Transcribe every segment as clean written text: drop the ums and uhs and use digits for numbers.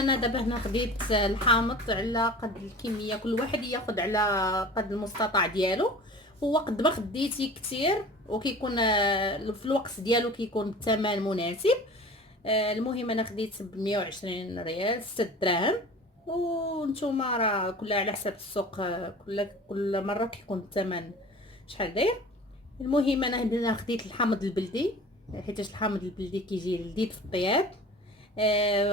انا دابا هنا خديت الحامض على قد الكميه، كل واحد ياخذ على قد المستطاع ديالو. هو قد ما خديتي كتير وكيكون في الوقت ديالو كيكون الثمن مناسب. المهم انا خديت ب 120 ريال 6 دراهم. وانتوما راه كل على حسب السوق، كل مره كيكون الثمن شحال داير. المهم انا هنا خديت الحامض البلدي، حيتاش الحامض البلدي كيجي لذيذ في الطياب.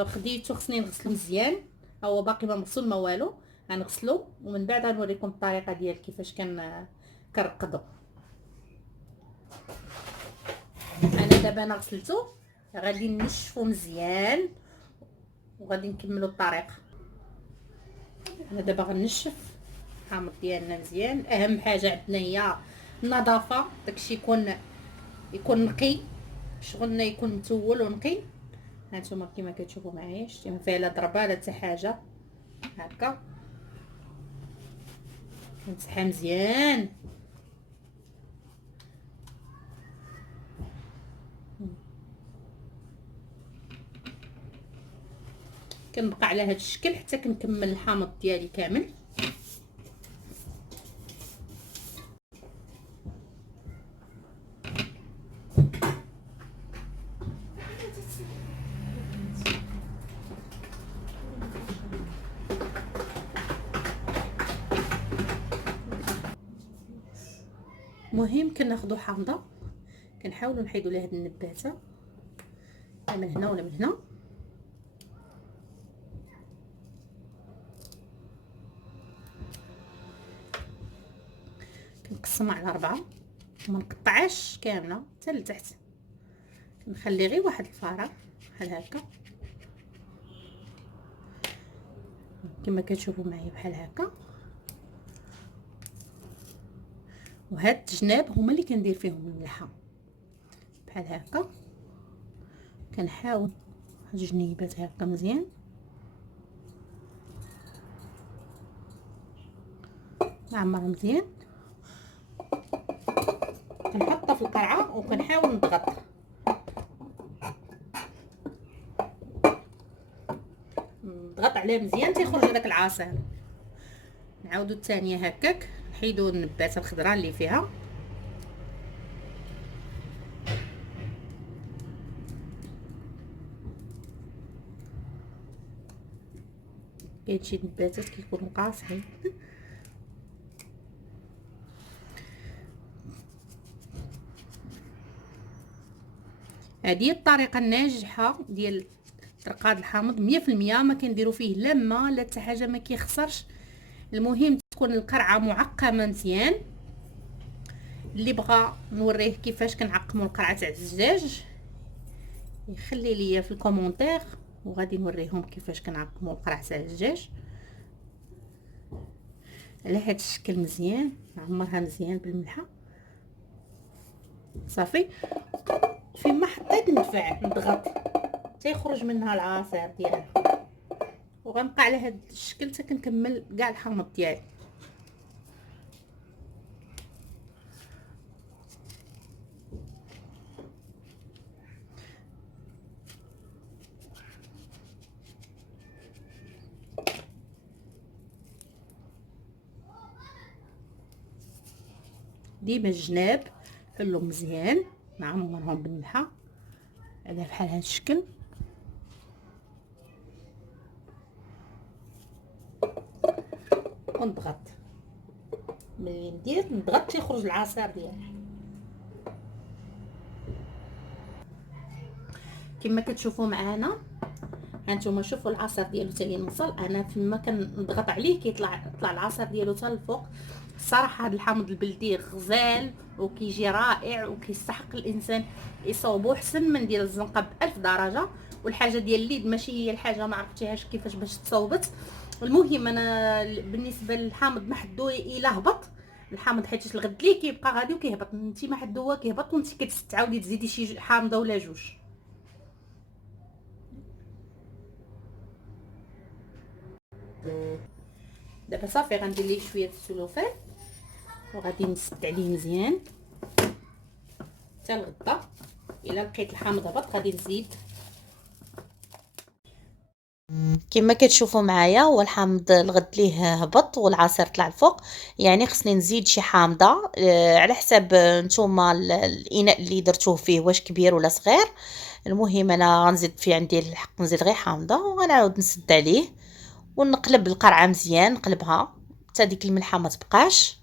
خديته، خصني نغسلو مزيان، هو باقي ما مغسول ما والو. غنغسلو ومن بعد غنوريكم الطريقه ديال كيفاش كنرقدو. انا دابا انا غسلته، غادي نشفو مزيان وغادي نكملو الطريقه. انا دابا غنشف الحامض ديالنا مزيان. اهم حاجه عندنا هي النظافه، داكشي يكون نقي، شغلنا يكون متول ونقي. هانتوما كيما كتشوفوا معايا شتي ما فيها لا ضربه لا حتى حاجه. هكا كنمسحها مزيان. كنبقى على هذا الشكل حتى كنكمل الحامض ديالي كامل. مهم كناخذوا حامضه، كنحاولوا نحيدوا لها هاد النباته، لا من هنا ولا من هنا. كنقسمها على 4، ما نقطعهاش كامله حتى لتحت، كنخلي غير واحد الفراغ بحال هكا كما كتشوفوا معايا بحال هكا. وهاد الجناب هما اللي كندير فيهم الملحه بحال هكا. كنحاول هاد الجنيبات هكا مزيان، نعمر مزيان، كنحطها في القرعه وكنحاول نضغط. نضغط عليه مزيان تيخرج هذاك العصير. نعاودو الثانيه هكاك، نحيدو النباته الخضراء اللي فيها. كاين شي نباتات كيكونوا قاصحين. هذه الطريقه الناجحه ديال ترقاد الحامض 100%. ما كنديروا فيه لا ما لا حتى حاجه، ما كيخسرش. المهم تكون القرعه معقمه مزيان. اللي بغى نوريه كيفاش كنعقموا القرعه تاع الدجاج يخلي ليا في الكومونتير، وغادي نوريهم كيفاش كنعقموا القرعه تاع الدجاج على هذا الشكل مزيان. نعمرها مزيان بالملحه صافي. فيما حطيت ندفع نضغط تيخرج منها العصير ديالها، وغنبقى على هذا الشكل حتى كنكمل كاع الحامض ديالي. ديما الجناب حلهم مزيان، نعمرهم بالملحه على بحال هذا الشكل. ونضغط، ملي ندير نضغط تيخرج العصير ديالها. كما كتشوفوا معانا هانتوما شوفوا العصير ديالو حتى لين وصل. انا فيما كنضغط عليه كيطلع العصير ديالو حتى الفوق. الصراحه هذا الحامض البلدي غزال وكيجي رائع وكيستحق الانسان يصوبو احسن من ديال الزنقه ب1000 درجه. والحاجه ديال الليد ماشي هي الحاجه ما عرفتيهاش كيفاش باش تصوبت. المهم انا بالنسبه للحامض ما حدو الا هبط الحامض، حيت الغد ليه كيبقى غادي وكيهبط، انت ما حدو هو كيهبط وانت كتعاودي تزيدي شي حامضه ولا جوج. دابا صافي غندير ليه شويه السلوفان وغادي نسد عليه مزيان حتى الغدا. الا لقيت الحامض هبط غادي نزيد. كما كتشوفوا معايا هو الحامض الغد ليه هبط والعصير طلع الفوق. يعني خصني نزيد شي حامضه على حساب نتوما الاناء اللي درتوه فيه واش كبير ولا صغير. المهم انا غنزيد في عندي الحق نزيد غير حامضه وغنعاود نسد عليه ونقلب القرعه مزيان نقلبها حتى ديك الملحه ما تبقاش.